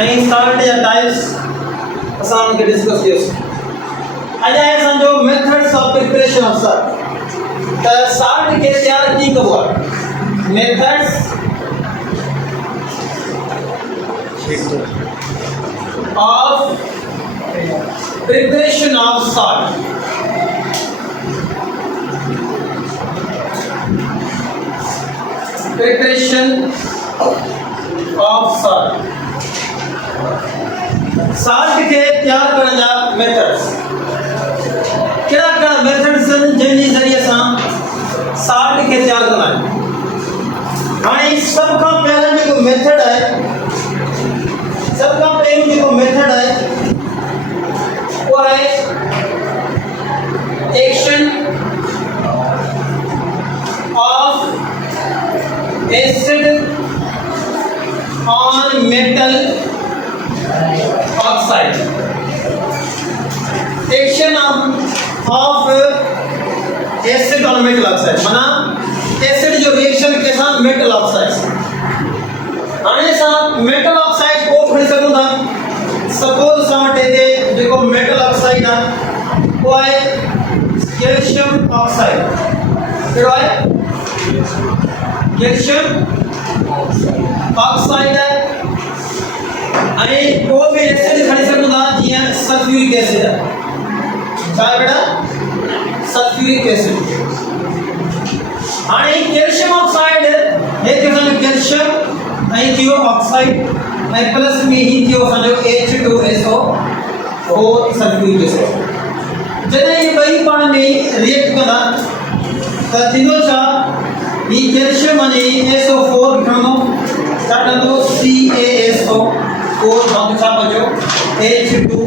ऐं सॉल्ट जा टाइप्स असां उनखे डिस्कस कयोसीं। अॼु आहे असांजो methods of preparation of salt. त सॉल्ट खे तयारु कीअं कबो आहे, methods of preparation of salt. Preparation of salt, salt खे तैयार करण जा मेथड्स कहिड़ा कहिड़ा मेथड्स आहिनि जंहिंजे ज़रिए सां सॉल्ट खे तैयार कंदा आहियूं। हाणे सभ खां पहिरियों जेको मेथड आहे, सभ खां पहिरियों जेको मेथड आहे वो है action of acid on metal oxide. Action of acid on metal oxide माना एसिड जो रिएक्शन के साथ मेटल ऑक्साइड। हाणे सां मेटल ऑक्साइड को खणी सघूं था। सपोज असां वटि हिते जेको मेटल ऑक्साइड आहे वो आहे कैल्शियम ऑक्साइड। कहिड़ो आहे? कैल्शियम ऑक्साइड है। ऐं को भी एसिड खणी सघूं था जीअं सल्फ्यूरिक एसिड आहे। छा आहे बेटा? Sulphuric acid. हाणे कैल्शियम ऑक्साइड हे थियो असांजो कैल्शियम ऐं थियो ऑक्साइड ऐं प्लस में ही थियो असांजो H2SO4 सल्फ्यूरिक एसिड। जॾहिं ये ॿई पाण में रिएक्ट कंदा त थींदो छा? ही कैल्शियम ऐं SO4 खणंदो, छा ठहंदो? CaSO4 बाक़ी छा बचो? H2O।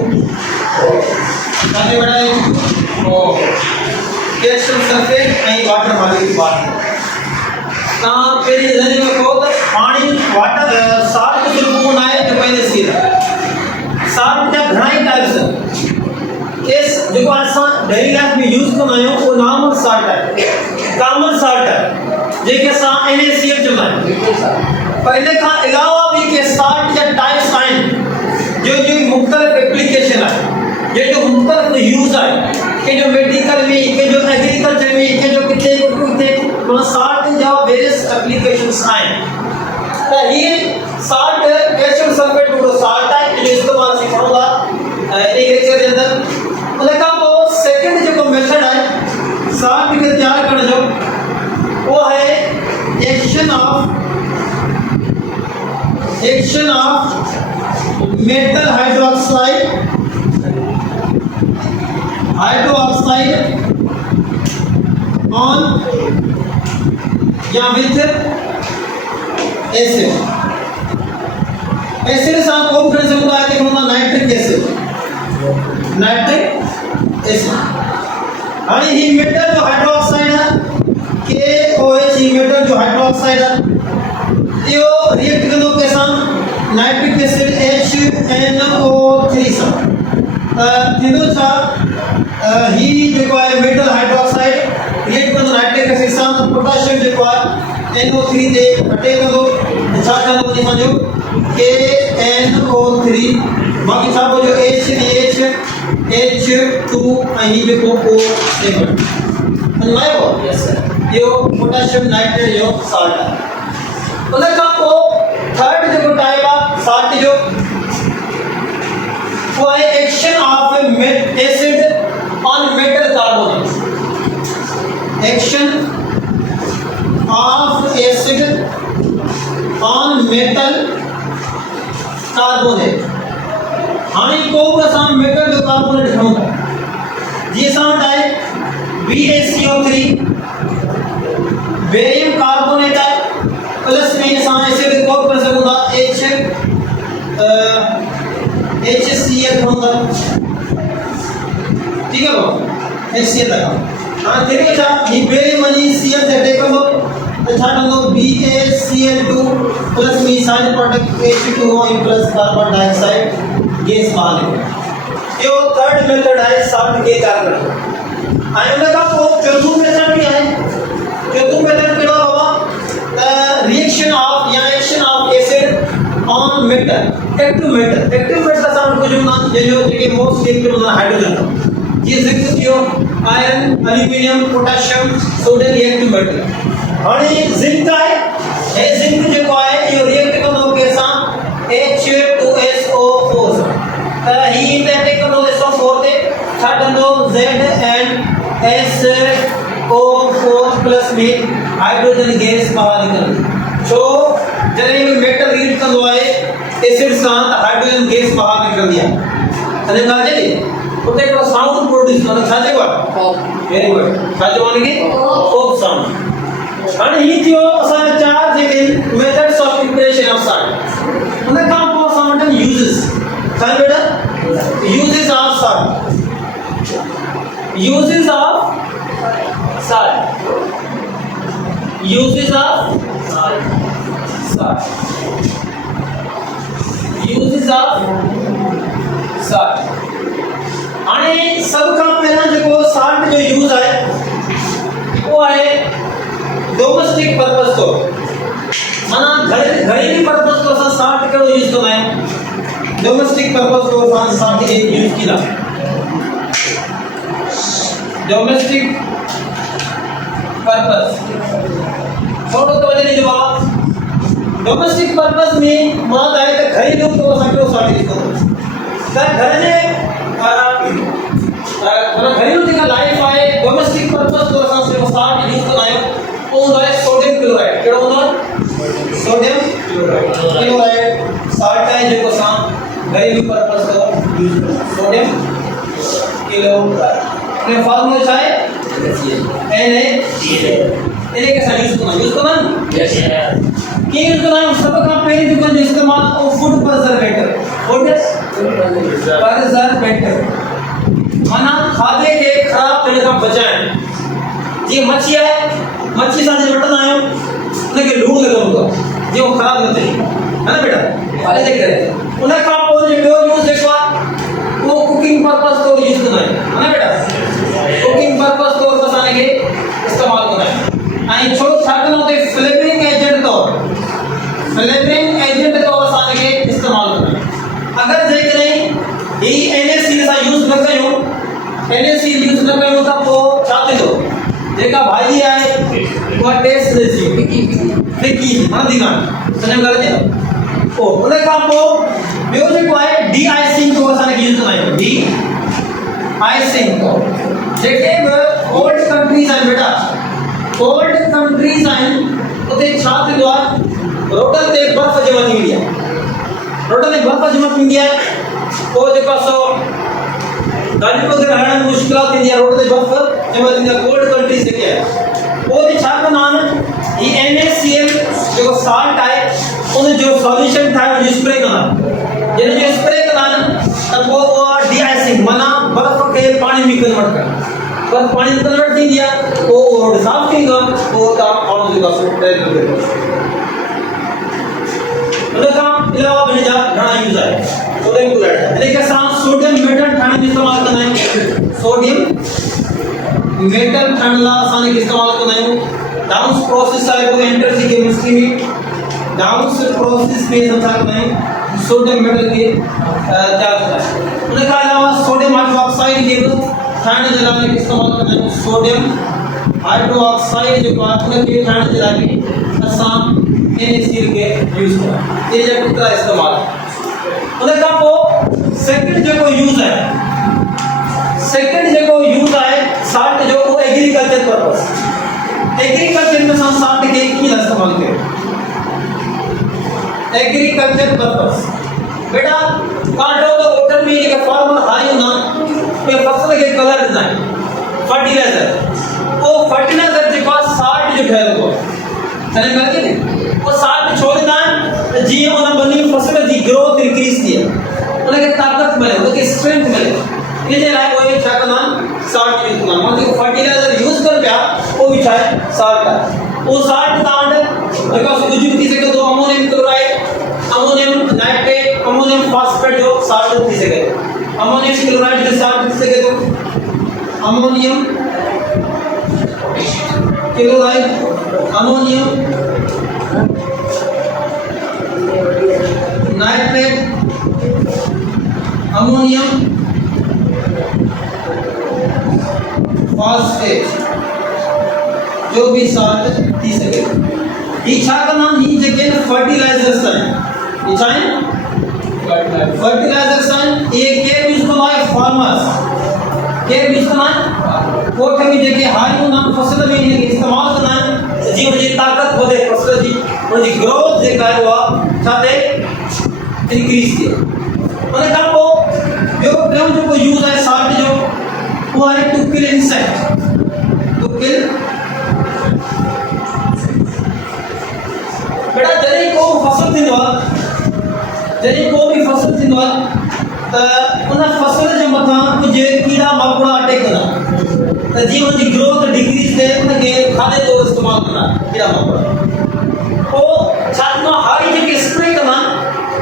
छा थियो बेटा? H2O, कैल्शियम सल्फेट ऐं वाटर मॉलिक्यूल। तव्हां पहिरीं ज़रिए में कहो त पाणी वाटर सॉल्ट जो रूप न आहे त पंहिंजे सिर सॉल्ट जा घणा ई टाइप्स आहिनि। इस जेको असां डेली लाइफ में यूज़ कंदा आहियूं उहो नॉर्मल सॉल्ट आहे, कॉमन सॉल्ट आहे जेके असां NaCl चवंदा आहियूं। पर इन खां अलावा भी के सॉल्ट जा टाइप्स आहिनि जो मुख़्तलिफ़ एप्लीकेशन आहे, जो मुख़्तलिफ़ यूज़ आहे, कंहिंजो मेडिकल में, कंहिंजो एग्रीकल्चर में, कंहिंजो किथे किथे सॉल्ट जा वेरियस एप्लीकेशंस आहिनि। त हीअ सॉल्ट कैल्शियम सल्फेट हिकिड़ो सॉल्ट आहे जो इस्तेमालु असीं करूं था एग्रीकल्चर जे अंदरि। उन खां पोइ सेकेंड जेको मेथड आहे सॉल्ट खे तैयार करण जो वो है action of metal hydroxide on या विथ एसिड। एसिड सां को भी खणी सघूं था। हिते खणूं था नाइट्रिक एसिड। हाणे ही मेटल जो हाइड्रोक्साइड आहे KOH, ही मेटल जो हाइड्रोक्साइड आहे इहो रिएक्ट कंदो कंहिंसां? नाइट्रिक एसिड HNO3 सां। थींदो छा? ही जेको आहे मेटल हाइड्रोक्साइड रिएक्ट कंदो नाइट्रिक एसिड सां, पोटेशियम जेको आहे NO3 ते अटैक कंदो, छा ठहंदो असांजो KNO3 बाक़ी छा बचो HH H2 ऐं ही जेको O समझायो? Yes sir. इहो पोटेशियम नाइट्रेट जो सॉल्ट आहे। उन खां पोइ थर्ड जेको टाइप आहे सॉल्ट जो वो है action of acid on metal carbonate. Action of acid on metal carbonate. हाणे को बि असां मेटल जो कार्बोनेट खणूं था जीअं असां वटि आहे BaCO3 बेरियम कार्बोनेट आहे, प्लस में असां एसिड को करे सघूं था HCl खणूं था। ठीक है बाबू, HCl लॻाओ। हाणे थिए छा? ही बेरियम वञी Cl ते अटैक कंदो त छा ठहंदो? BaCl2 प्लस में side product H2O plus carbon dioxide gas बाहर निकिरे। इहो थर्ड मेथड आहे सॉल्ट खे तैयार करण जो। ऐं उन खां पोइ चौथो मेथड भी आहे। चौथो मेथड कहिड़ो बाबा? रिएक्शन ऑफ या action of acid on metal active metal का साउंड को जो ना जो के मोस्ट एक्टिव ना हाइड्रोजन ये जिंक थियो iron aluminium potassium sodium active metal आणि जिंक आहे हे जिंक जो को आहे यो रिएक्ट कंदो के साथ H2SO4 त ही इंटरटेक कंदो SO4 ते छाडंदो ZnSO4 प्लस में हाइड्रोजन गैस बाहर निकलंदी छो जने में मेटल रीड कंदो आहे एसिड सां हाइड्रोजन गैस बाहर निकलंदी आहे तने ॻाल्हि जे उते हिकिड़ो साउंड प्रोड्यूस कंदो छा चइबो आहे वेरी गुड छा चइबो आहे के पॉप साउंड हाणे ही थियो असां चार जेके methods of preparation of sound उन खां पोइ असां वटि यूजेस छा बेटा uses of sound uses of sound uses of sound uses of sound हाणे सब खां पहिला जेको साल्ट जो यूज आहे वो आहे डोमेस्टिक पर्पस तो माना घरेलू पर्पस तो असां साल्ट कहिड़ो यूज कंदा आहियूं डोमेस्टिक पर्पस तो असां साल्ट खे यूज कंदा डोमेस्टिक पर्पस थोड़ो तो वजह ॾिजो बाबा डोमेस्टिक पर्पस में मुराद आहे त घरेलू तो असां कहिड़ो साल्ट यूज कंदा त घर जे घरेलू जेका लाइफ आहे डोमेस्टिक पर्पस तो असां सिर्फ साल्ट यूज कंदा आहियूं वो हूंदो आहे सोडियम क्लोराइड कहिड़ो हूंदो आहे सोडियम क्लोराइड साल्ट आहे जेको असां घरेलू पर्पस तो यूज कंदा आहियूं सोडियम क्लोराइड इन फार्मूला छा आहे Na इन्हें कैसा यूज करना यस की यूज करना सब का पहले जो कर इस्तेमाल ओ फूड प्रिजर्वेटर फूड प्रिजर्वेटर माना खादे के खराब थियण खां बचाइण जी मच्छी है मच्छी सां वठंदा आहियूं उनखे लूण लॻंदो आहे जो खराब न थिए है ना बेटा अरे करे उन खां पोइ जो ॿियो यूज जेको आहे वो कुकिंग पर्पस तो यूज कंदा आहियूं है ना बेटा कुकिंग पर्पस तो असां इनखे इस्तेमाल कंदा आहियूं आई छो छा कंदा उते फ्लेवरिंग एजेंट तो असां इनखे इस्तेमाल कंदा अगर जेकॾहिं ही NaCl सां यूज न कयूं NaCl यूज न कयूं त पोइ छा थींदो जेका भाॼी आहे उहा टेस्ट ॾिसी फिकी वणंदी कान सम्झ ॻाल्हि अचे पोइ उन खां पोइ ॿियो जेको आहे डी आइसिंग तो असां इनखे यूज कंदा आहियूं डी आइसिंग तो जेके बि कोल्ड कंट्रीज़ आहिनि बेटा कोल्ड कंट्रीज़ आहिनि उते छा थींदो आहे रोडनि ते बर्फ़ जमंदी वेंदी आहे रोडनि ते बर्फ़ जमंदी वेंदी आहे पोइ जेको सो गाॾियूं वग़ैरह हलण में मुश्किलात थींदी आहे रोड ते बर्फ़ जमंदी वेंदी आहे कोल्ड कंट्रीज़ जेके आहे पोइ छा कंदा आहिनि ही NaCl जेको साल्ट आहे उन जो सॉल्यूशन ठाहे उन जो स्प्रे कंदा जॾहिं जो स्प्रे कंदा आहिनि त पोइ उहा डी आइसिंग माना बर्फ़ खे पाणी में कन्वर्ट करणु बस पानी कन्वर्ट थी दिया वो रोड साफ थींदो वो काम और जेका सो ट्रेन करे उन खां अलावा ॿिनि जा घणा यूज़ आहे सोडियम क्लोराइड इन खे असां सोडियम मेटल ठाहिण में इस्तेमालु कंदा आहियूं सोडियम मेटल ठाहिण लाइ असां इनखे इस्तेमालु कंदा आहियूं डाउन प्रोसेस आहे वो एंटर जी केमिस्ट्री में डाउन प्रोसेस में असां छा कंदा आहियूं सोडियम मेटल खे तयारु कंदा आहियूं उन खां अलावा सोडियम हाइड्रोक्साइड खे ठाहिण जे लाइ इस्तेमालु कंदा आहियूं सोडियम हाइड्रोक्साइड जेको आहे उनखे ठाहिण जे लाइ असां NaCl खे यूज़ कंदा आहियूं इहे जा केतिरा इस्तेमालु उन खां पोइ सेकंड जेको यूज़ आहे साल्ट जो वो एग्रीकल्चर पर्पस एग्रीकल्चर में असां साल्ट खे कीअं इस्तेमालु कयूं एग्रीकल्चर पर्पस बेटा कांटो तो होटल में एक फार्मर हाई ना पे फसल के कलर डिजाइन फर्टिलाइजर वो फर्टिलाइजर के पास साल्ट जो ठहर को तने करके ने वो साल्ट छोड़ देना जी उन बनी फसल की ग्रोथ इंक्रीज थी उनके ताकत मिले उनके स्ट्रेंथ मिले ये लाइक वो क्या करना साल्ट यूज करना मतलब फर्टिलाइजर यूज कर गया वो भी चाहे साल्ट का वो साल्ट बिकॉज़ कुछ भी किसी को तो ammonium chloride ammonium nitrate ammonium phosphate जो साल्ट थी सके अमोनियम क्लोराइड जो साल्ट थी सके तो ammonium chloride ammonium nitrate, ammonium phosphate, जो भी साल्ट थी सके ही छा का नाम ही जगह ना फर्टिलाइजर्स है ये चाहे फर्टिलाइजर्स हैं ये के यूज करना है फार्मर्स के यूज करना है कोठे में जगह हाई नाम फसल में ये इस्तेमाल करना है जीव जी ताकत बढ़े फसल जी और जी ग्रोथ देखा है वो चाहते इंक्रीज किया मैंने कहा वो जो टर्म जो को यूज है साल्ट जो वो है to kill insect to kill बेटा जरी को फसल थींदो जरी को भी फसल थींदो त उन फसल जे मथा कुछ कीड़ा मकोड़ा अटैक कंदा त जीवन जी ग्रोथ डिक्रीज थे उन के खादे जो इस्तेमाल करना कीड़ा मकोड़ा ओ छात्मा हाई जे स्प्रे करना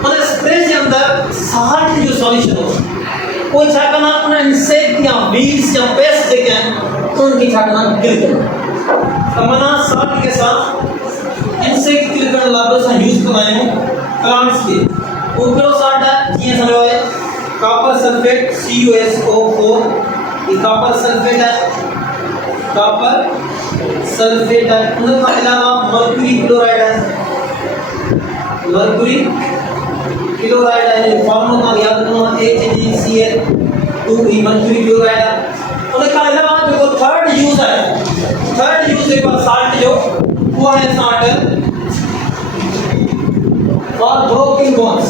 उन स्प्रे जे अंदर साल्ट जो सॉल्यूशन हो वो छा करना उन इंसेक्ट या बीज या पेस्ट जे के उनकी छा करना किल करना त मना साल्ट के साथ इंसेक्ट किल करने लाभ से यूज करायो प्लांट्स के ऊपर साल्ट है ये समझो है कॉपर सल्फेट CuSO4 ये कॉपर सल्फेट है कॉपर सल्फेट है उसके अलावा मर्क्यूरी क्लोराइड है मर्क्यूरी क्लोराइड है फॉर्मूला का याद रखना HgCl2 मर्क्यूरी क्लोराइड है उसके अलावा जो थर्ड यूज है थर्ड यूज एक साल्ट जो वो है salt for broken bones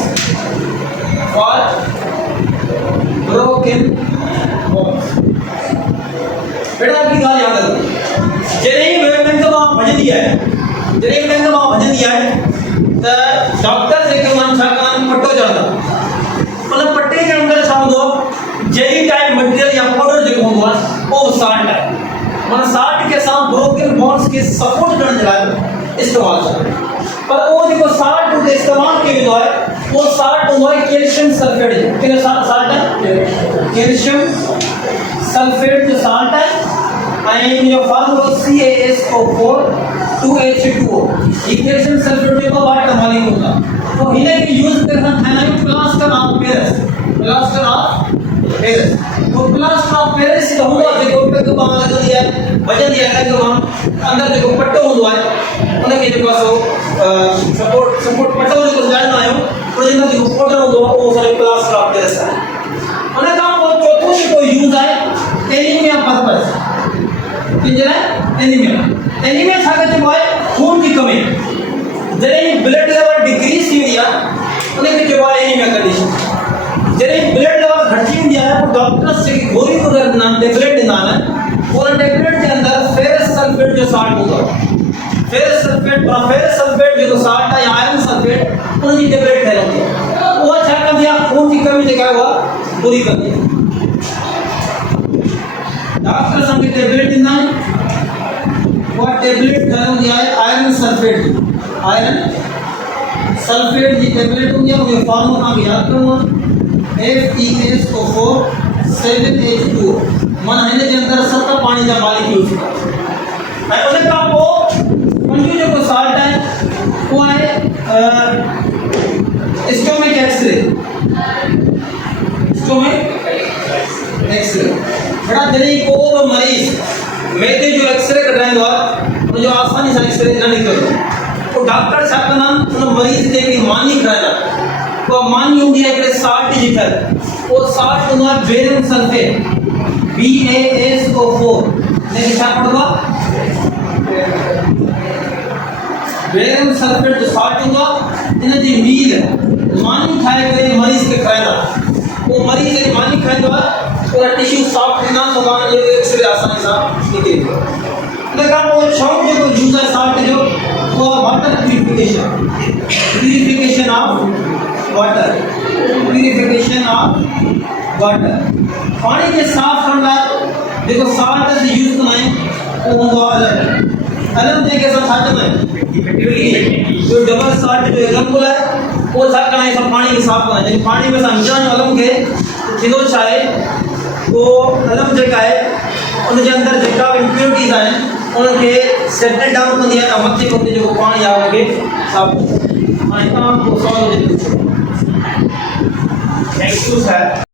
for broken bones बेटा की बात याद रखो जरे वेवलेंथ में भजन दिया है जरे वेवलेंथ में भजन दिया है तो डॉक्टर से के मन छाकान पट्टो चढ़ता मतलब पट्टे के अंदर छांदो जेई टाइप मटेरियल या पाउडर जो होगा वो साल्ट है मन साल्ट के साथ ब्रोकन बोन्स के सपोर्ट करने लगा इस्तेमाल करते पर वो देखो साल्ट के इस्तेमाल के भी है वो साल्ट हुआ है कैल्शियम सल्फेट कितना साल्ट है कैल्शियम सल्फेट जो साल्ट है एंड जो फॉर्मूला CaSO4 2H2O ये कैल्शियम सल्फेट में को वाटर मॉलिक्यूल होगा तो इन्हें की यूज करना है ना प्लास्टर ऑफ पेरिस तो प्लास्टर ऑफ पेरिस तो हुआ देखो पे को बाहर लगा दिया वजन दिया है जो हम अंदर देखो पट्टो हुआ है उनके जो पास सपोर्ट पट्टो जो जानना है और जिनका जो पाउडर हुआ वो सारे प्लास्टर ऑफ पेरिस है उन्हें काम वो चौथो को यूज है एनीमिया पर्पस किंजरा एनीमिया छाका जो है खून की कमी जरे ब्लड लेवल डिक्रीज की दिया उन्हें के जो है एनीमिया कंडीशन जरे ब्लड लेवल घटी दिया है डॉक्टर से गोली को नाम टेबलेट देना है और टेबलेट के अंदर फेरस सल्फेट जो साल्ट होगा फेरस सल्फेट जो साल्ट है आयरन सल्फेट उनकी टेबलेट है वो अच्छा कर दिया खून की कमी जगह हुआ पूरी कर दिया डॉक्टर संग टेबलेट देना है वो टेबलेट खत्म दिया है आयरन सल्फेट की टेबलेट हो गया वो फॉर्मूला का याद करूंगा FeSO4 7H2O मन है के अंदर सबका पानी का मॉलिक्यूल है उन्हें का वो मंजू जो को साल्ट है वो है स्टोमिक एक्सरे बड़ा जल्दी को मरीज मेरे जो एक्सरे कर रहे हैं वो जो आसानी से एक्सरे ना निकल तो डॉक्टर साहब का नाम उन मरीज के लिए मानी कराना वो मानी होगी है कि साल्ट जिधर वो साल्ट होगा बेरियम सल्फेट BaSO4 ने क्या पढ़वा बेरियम सल्फेट जो साल्ट होगा इन्हें जी मील मानी खाए करे मरीज के खाएगा वो मरीज के मानी खाएगा और टिश्यू सॉफ्ट ना तो मान ये एक्सरे आसानी से निकलेगा देखा वो शॉट जो यूज है साल्ट जो वो वाटर प्यूरिफिकेशन ऑफ वाटर पानी के साफ करना देखो साल्ट से यूज करना है वो होगा अलग देके सब साथ में जो डबल साल्ट जो एग्जांपल है वो साफ करना है सब पानी के साफ करना है पानी में समझाने वालों के किलो चाहे वो अलग जगह है उनके अंदर जितना इम्प्योरिटीज हैं उनके सेटल डाउन कर दिया मच्छी को जो पानी आगे साफ पानी का आपको सॉल्व X2 है